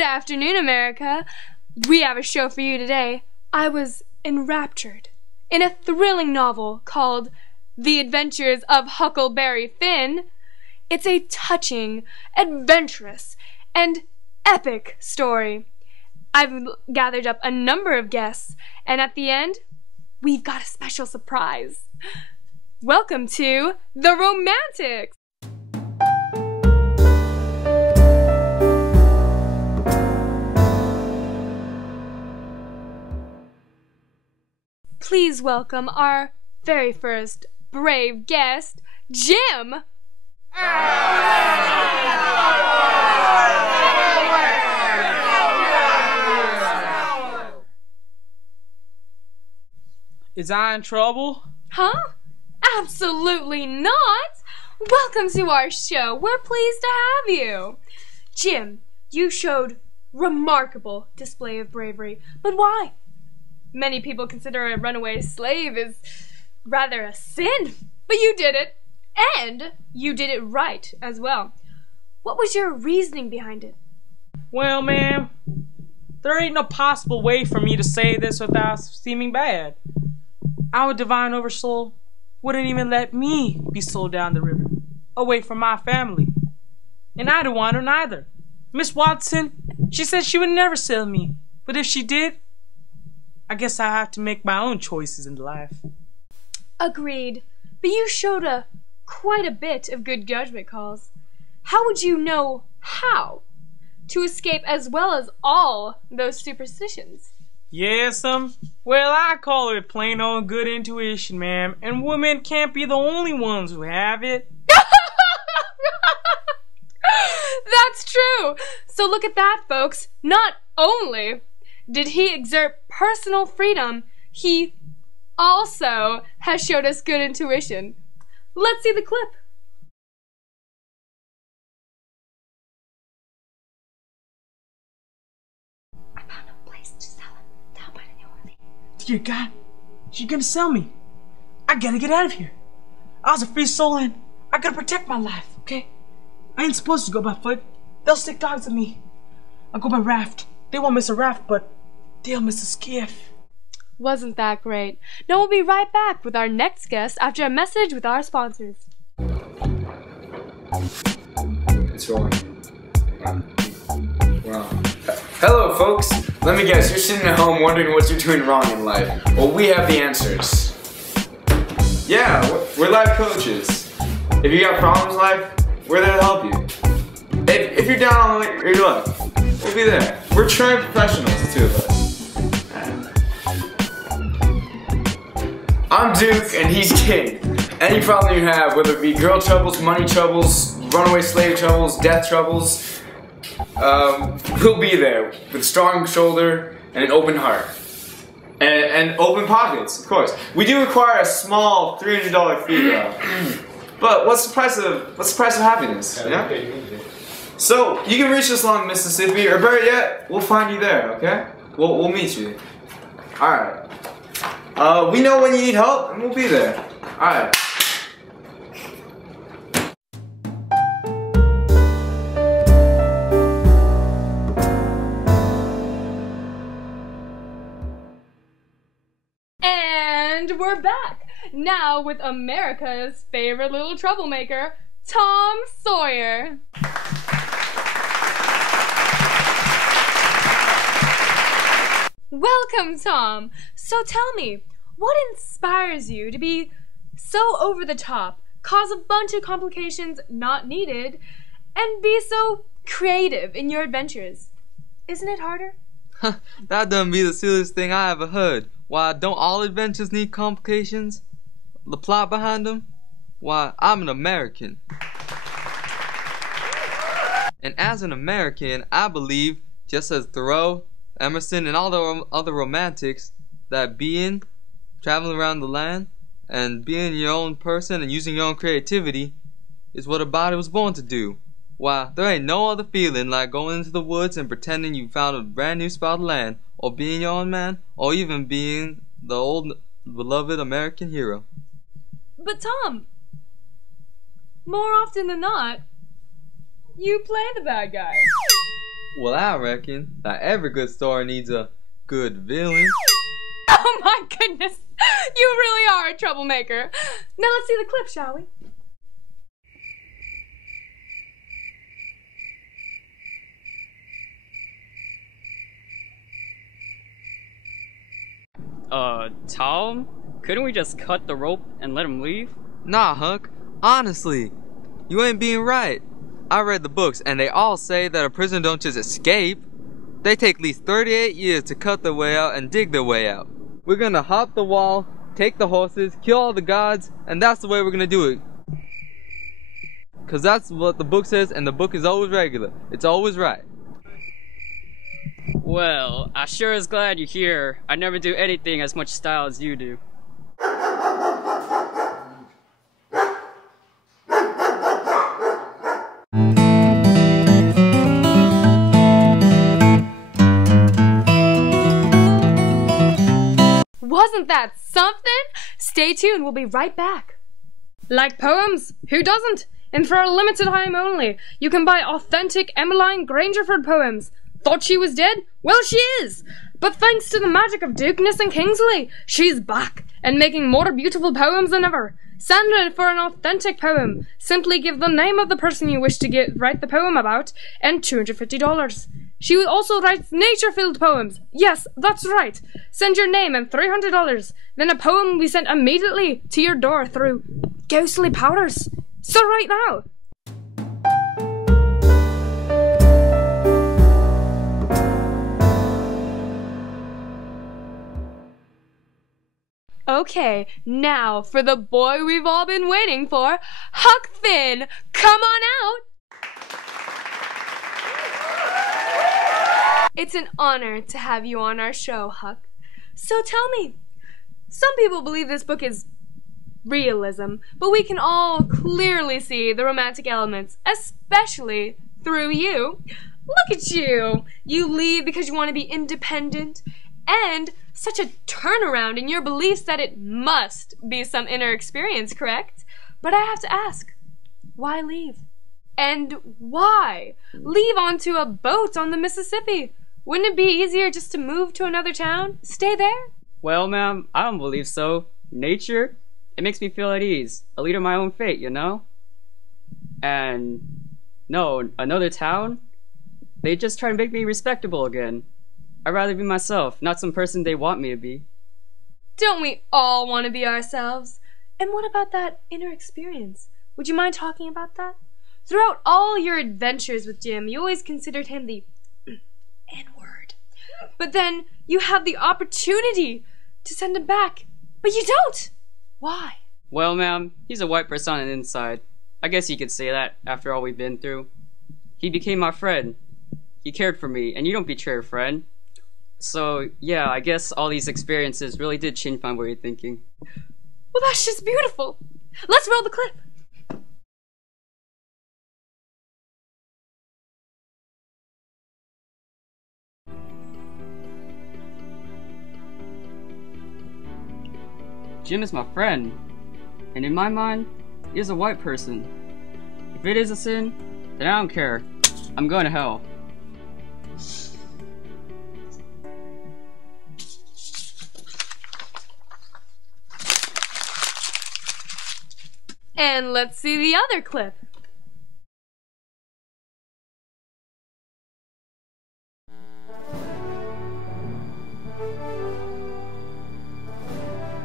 Good afternoon, America. We have a show for you today. I was enraptured in a thrilling novel called The Adventures of Huckleberry Finn. It's a touching, adventurous, and epic story. I've gathered up a number of guests, and at the end, we've got a special surprise. Welcome to The Romantics! Please welcome our very first brave guest, Jim! Is I in trouble? Huh? Absolutely not! Welcome to our show. We're pleased to have you. Jim, you showed remarkable display of bravery. But why? Many people consider a runaway slave is rather a sin. But you did it. And you did it right as well. What was your reasoning behind it? Well, ma'am, there ain't no possible way for me to say this without seeming bad. Our divine oversoul wouldn't even let me be sold down the river, away from my family. And I don't want her neither. Miss Watson, she said she would never sell me. But if she did, I guess I have to make my own choices in life. Agreed. But you showed quite a bit of good judgment calls. How would you know how to escape as well as all those superstitions? Yes, well, I call it plain old good intuition, ma'am. And women can't be the only ones who have it. That's true. So look at that, folks. Not only did he exert personal freedom, he also has showed us good intuition. Let's see the clip. I found a place to sell him down by the New Orleans. Dear God, she's gonna sell me. I gotta get out of here. I was a free soul and I gotta protect my life, okay? I ain't supposed to go by foot. They'll stick dogs at me. I'll go by raft. They won't miss a raft, but they'll miss a skiff. Wasn't that great? Now we'll be right back with our next guest after a message with our sponsors. It's rolling. Wow. Hello, folks. Let me guess, you're sitting at home wondering what you're doing wrong in life. Well, we have the answers. Yeah, we're life coaches. If you got problems in life, we're there to help you. If you're down on your luck, we'll be there. We're trained professionals, the two of us. I'm Duke and he's King. Any problem you have, whether it be girl troubles, money troubles, runaway slave troubles, death troubles, we'll be there with a strong shoulder and an open heart. And open pockets, of course. We do require a small $300 fee though. But what's the price of happiness? Yeah? So you can reach us along Mississippi, or better yet, we'll find you there, okay? We'll meet you. Alright. We know when you need help, and we'll be there. Alright. And we're back, now with America's favorite little troublemaker, Tom Sawyer. Welcome, Tom. So tell me, what inspires you to be so over the top, cause a bunch of complications not needed, and be so creative in your adventures? Isn't it harder? That done be the silliest thing I ever heard. Why, don't all adventures need complications? The plot behind them? Why, I'm an American. And as an American, I believe, just as Thoreau, Emerson, and all the other romantics, that traveling around the land, and being your own person and using your own creativity is what a body was born to do. Why, there ain't no other feeling like going into the woods and pretending you found a brand new spot of land, or being your own man, or even being the old beloved American hero. But Tom, more often than not, you play the bad guy. Well, I reckon that every good story needs a good villain. Oh my goodness! You really are a troublemaker. Now let's see the clip, shall we? Tom? Couldn't we just cut the rope and let him leave? Nah, Huck. Honestly, you ain't being right. I read the books, and they all say that a prisoner don't just escape. They take at least 38 years to cut their way out and dig their way out. We're gonna hop the wall, take the horses, kill all the guards, and that's the way we're gonna do it. Cause that's what the book says, and the book is always regular. It's always right. Well, I sure is glad you're here. I never do anything as much style as you do. Wasn't that something? Stay tuned, we'll be right back. Like poems? Who doesn't? And for a limited time only, you can buy authentic Emmeline Grangerford poems. Thought she was dead? Well, she is! But thanks to the magic of Dukeness and Kingsley, she's back and making more beautiful poems than ever. Send her for an authentic poem. Simply give the name of the person you wish to write the poem about and $250. She also writes nature-filled poems. Yes, that's right. Send your name and $300. Then a poem will be sent immediately to your door through ghostly powders. So right now. Okay, now for the boy we've all been waiting for, Huck Finn. Come on out. It's an honor to have you on our show, Huck. So tell me, some people believe this book is realism, but we can all clearly see the romantic elements, especially through you. Look at you. You leave because you want to be independent, and such a turnaround in your beliefs that it must be some inner experience, correct? But I have to ask, why leave? And why? Leave onto a boat on the Mississippi. Wouldn't it be easier just to move to another town? Stay there? Well, ma'am, I don't believe so. Nature, it makes me feel at ease. A leader of my own fate, you know? And no, another town? They just try to make me respectable again. I'd rather be myself, not some person they want me to be. Don't we all want to be ourselves? And what about that inner experience? Would you mind talking about that? Throughout all your adventures with Jim, you always considered him the N-word. But then you have the opportunity to send him back, but you don't. Why? Well, ma'am, he's a white person on the inside. I guess you could say that after all we've been through. He became my friend. He cared for me, and you don't betray a friend. So, yeah, I guess all these experiences really did change my way of thinking. Well, that's just beautiful. Let's roll the clip. Jim is my friend, and in my mind, he is a white person. If it is a sin, then I don't care. I'm going to hell. And let's see the other clip.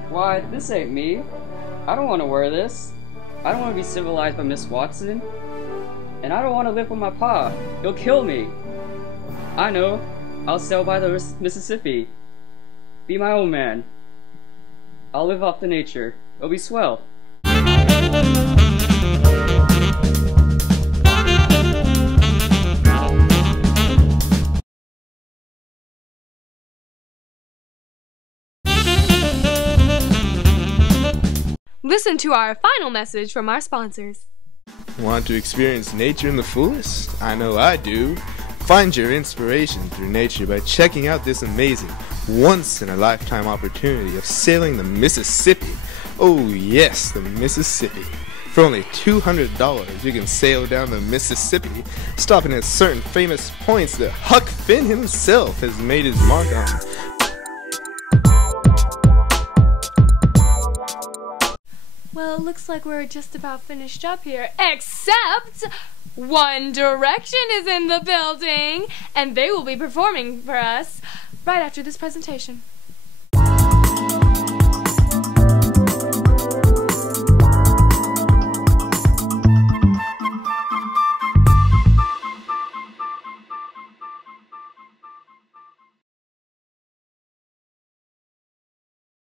Why, this ain't me. I don't want to wear this. I don't want to be civilized by Miss Watson. And I don't want to live with my pa. He'll kill me. I know. I'll sail by the Mississippi. Be my own man. I'll live off the nature. It'll be swell. Listen to our final message from our sponsors. Want to experience nature in the fullest? I know I do. Find your inspiration through nature by checking out this amazing, once-in-a-lifetime opportunity of sailing the Mississippi. Oh yes, the Mississippi. For only $200, you can sail down the Mississippi, stopping at certain famous points that Huck Finn himself has made his mark on. Well, it looks like we're just about finished up here, except One Direction is in the building, and they will be performing for us right after this presentation.